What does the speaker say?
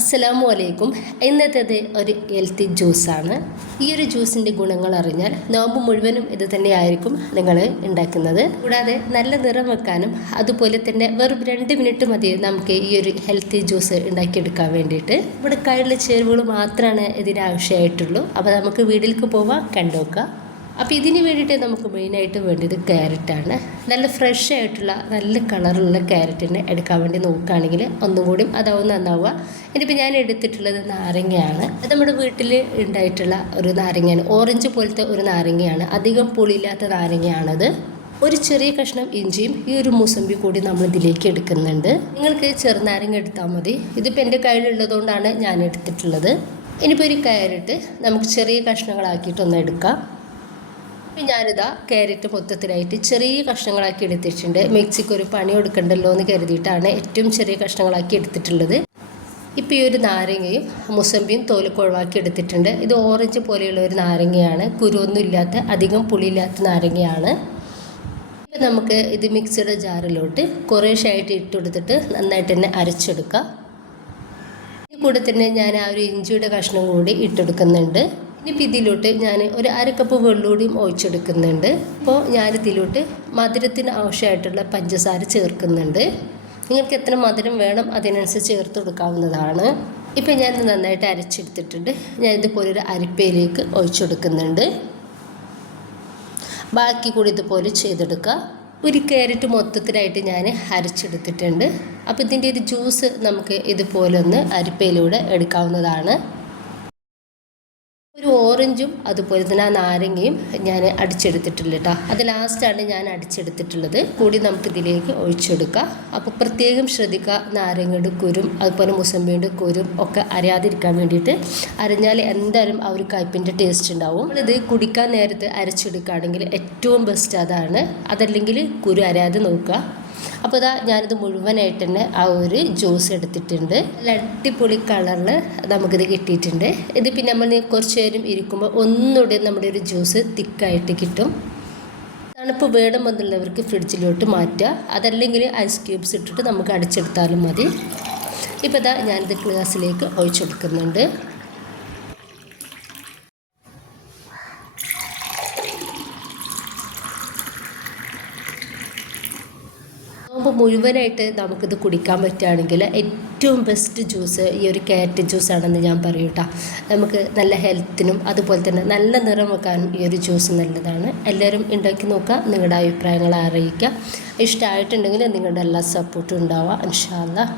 അസ്സലാമു അലൈക്കും. ഇന്നത്തേത് ഒരു ഹെൽത്തി ജ്യൂസാണ്. ഈ ഒരു ജ്യൂസിൻ്റെ ഗുണങ്ങൾ അറിഞ്ഞാൽ നോമ്പ് മുഴുവനും ഇത് തന്നെയായിരിക്കും നിങ്ങൾ ഉണ്ടാക്കുന്നത്. കൂടാതെ നല്ല നിറം വെക്കാനും അതുപോലെ തന്നെ വെറും 2 മിനിറ്റ് മതി നമുക്ക് ഈ ഒരു ഹെൽത്തി ജ്യൂസ് ഉണ്ടാക്കിയെടുക്കാൻ വേണ്ടിയിട്ട്. ഇവിടെ കയ്യിലുള്ള ചേരുവകൾ മാത്രമാണ് ഇതിന് ആവശ്യമായിട്ടുള്ളൂ. അപ്പോൾ നമുക്ക് വീട്ടിലേക്ക് പോവാം, കണ്ടുനോക്കാം. അപ്പോൾ ഇതിന് വേണ്ടിയിട്ട് നമുക്ക് മെയിനായിട്ട് വേണ്ടത് ക്യാരറ്റാണ്. നല്ല ഫ്രഷ് ആയിട്ടുള്ള നല്ല കളറുള്ള ക്യാരറ്റിനെ എടുക്കാൻ വേണ്ടി നോക്കുകയാണെങ്കിൽ ഒന്നും കൂടി അതാവും നന്നാവുക. ഇനിയിപ്പോൾ ഞാൻ എടുത്തിട്ടുള്ളത് നാരങ്ങയാണ്. അത് നമ്മുടെ വീട്ടിൽ ഉണ്ടായിട്ടുള്ള ഒരു നാരങ്ങയാണ്. ഓറഞ്ച് പോലത്തെ ഒരു നാരങ്ങയാണ്, അധികം പുളിയില്ലാത്ത നാരങ്ങയാണത്. ഒരു ചെറിയ കഷ്ണം ഇഞ്ചിയും ഈ ഒരു മുസമ്പി കൂടി നമ്മൾ ഇതിലേക്ക് എടുക്കുന്നുണ്ട്. നിങ്ങൾക്ക് ചെറുനാരങ്ങ എടുത്താൽ മതി. ഇതിപ്പോൾ എൻ്റെ കയ്യിലുള്ളതുകൊണ്ടാണ് ഞാൻ എടുത്തിട്ടുള്ളത്. ഇനിയിപ്പോൾ ഒരു ക്യാരറ്റ് നമുക്ക് ചെറിയ കഷ്ണങ്ങളാക്കിയിട്ടൊന്ന് എടുക്കാം. ഞാനിതാ ക്യാരറ്റ് മൊത്തത്തിലായിട്ട് ചെറിയ കഷ്ണങ്ങളാക്കി എടുത്തിട്ടുണ്ട്. മിക്സിക്ക് ഒരു പണി കൊടുക്കണ്ടല്ലോ എന്ന് കരുതിയിട്ടാണ് ഏറ്റവും ചെറിയ കഷ്ണങ്ങളാക്കി എടുത്തിട്ടുള്ളത്. ഇപ്പോൾ ഈ ഒരു നാരങ്ങയും മുസമ്പിയും തോലൊക്കെ ഒഴിവാക്കി എടുത്തിട്ടുണ്ട്. ഇത് ഓറഞ്ച് പോലെയുള്ള ഒരു നാരങ്ങയാണ്, കുരുവൊന്നും ഇല്ലാത്ത അധികം പുളിയില്ലാത്ത നാരങ്ങയാണ്. ഇപ്പം നമുക്ക് ഇത് മിക്സിയുടെ ജാറിലോട്ട് കുറേശ്ശായിട്ട് ഇട്ടുകൊടുത്തിട്ട് നന്നായിട്ട് തന്നെ അരച്ചെടുക്കാം. ഈ കൂടെ തന്നെ ഞാൻ ആ ഒരു ഇഞ്ചിയുടെ കഷ്ണം കൂടി ഇട്ടെടുക്കുന്നുണ്ട്. ഇനിയിപ്പോൾ ഇതിലോട്ട് ഞാൻ ഒരു 1/2 കപ്പ് വെള്ളൂടിയും ഒഴിച്ചെടുക്കുന്നുണ്ട്. അപ്പോൾ ഞാനിതിലോട്ട് മധുരത്തിന് ആവശ്യമായിട്ടുള്ള പഞ്ചസാര ചേർക്കുന്നുണ്ട്. നിങ്ങൾക്ക് എത്ര മധുരം വേണം അതിനനുസരിച്ച് ചേർത്ത് കൊടുക്കാവുന്നതാണ്. ഇപ്പോൾ ഞാൻ നന്നായിട്ട് അരച്ചെടുത്തിട്ടുണ്ട്. ഞാൻ ഇതുപോലൊരു അരിപ്പയിലേക്ക് ഒഴിച്ചെടുക്കുന്നുണ്ട്. ബാക്കി കൂടി ഇതുപോലെ ചെയ്തെടുക്കുക. ഒരു ക്യാരറ്റ് മൊത്തത്തിലായിട്ട് ഞാൻ അരച്ചെടുത്തിട്ടുണ്ട്. അപ്പോൾ ഇതിൻ്റെ ഒരു ജ്യൂസ് നമുക്ക് ഇതുപോലെ ഒന്ന് അരിപ്പയിലൂടെ എടുക്കാവുന്നതാണ്. ഒരു ഓറഞ്ചും അതുപോലെ തന്നെ ആ നാരങ്ങയും ഞാൻ അടിച്ചെടുത്തിട്ടില്ല കേട്ടോ. അത് ലാസ്റ്റാണ് ഞാൻ അടിച്ചെടുത്തിട്ടുള്ളത്. കൂടി നമുക്കിതിലേക്ക് ഒഴിച്ചെടുക്കാം. അപ്പോൾ പ്രത്യേകം ശ്രദ്ധിക്കുക, നാരങ്ങയുടെ കുരും അതുപോലെ മുസമ്പിയുടെ കുരും ഒക്കെ അരയാതിരിക്കാൻ വേണ്ടിയിട്ട്. അരഞ്ഞാൽ എന്തായാലും ആ ഒരു കയ്പിൻ്റെ ടേസ്റ്റ് ഉണ്ടാവും. നമ്മളിത് കുടിക്കാൻ നേരത്ത് അരച്ചെടുക്കുകയാണെങ്കിൽ ഏറ്റവും ബെസ്റ്റ് അതാണ്. അതല്ലെങ്കിൽ കുരു അരയാതെ നോക്കുക. അപ്പോൾ ഇതാ ഞാനിത് മുഴുവനായിട്ട് തന്നെ ആ ഒരു ജ്യൂസ് എടുത്തിട്ടുണ്ട്. നല്ല അടിപൊളി കളറിൽ നമുക്കിത് കിട്ടിയിട്ടുണ്ട്. ഇത് പിന്നെ നമ്മൾ കുറച്ച് നേരം ഇരിക്കുമ്പോൾ ഒന്നുകൂടി നമ്മുടെ ഒരു ജ്യൂസ് തിക്കായിട്ട് കിട്ടും. തണുപ്പ് വേണമെന്നുള്ളവർക്ക് ഫ്രിഡ്ജിലോട്ട് മാറ്റുക. അതല്ലെങ്കിൽ ഐസ് ക്യൂബ്സ് ഇട്ടിട്ട് നമുക്ക് അടിച്ചെടുത്താലും മതി. ഇപ്പോൾ ഇതാ ഞാനിത് ഗ്ലാസ്സിലേക്ക് ഒഴിച്ചെടുക്കുന്നുണ്ട്. നോമ്പ് മുഴുവനായിട്ട് നമുക്കിത് കുടിക്കാൻ പറ്റുകയാണെങ്കിൽ ഏറ്റവും ബെസ്റ്റ് ജ്യൂസ് ഈ ഒരു ക്യാരറ്റ് ജ്യൂസാണെന്ന് ഞാൻ പറയും കേട്ടോ. നമുക്ക് നല്ല ഹെൽത്തിനും അതുപോലെ തന്നെ നല്ല നിറം വെക്കാനും ഈ ഒരു ജ്യൂസ് നല്ലതാണ്. എല്ലാവരും ഉണ്ടാക്കി നോക്കുക, നിങ്ങളുടെ അഭിപ്രായങ്ങൾ അറിയിക്കുക. ഇഷ്ടമായിട്ടുണ്ടെങ്കിൽ നിങ്ങളുടെ എല്ലാ സപ്പോർട്ടും ഉണ്ടാവുക ഇൻഷാ അല്ലാഹ്.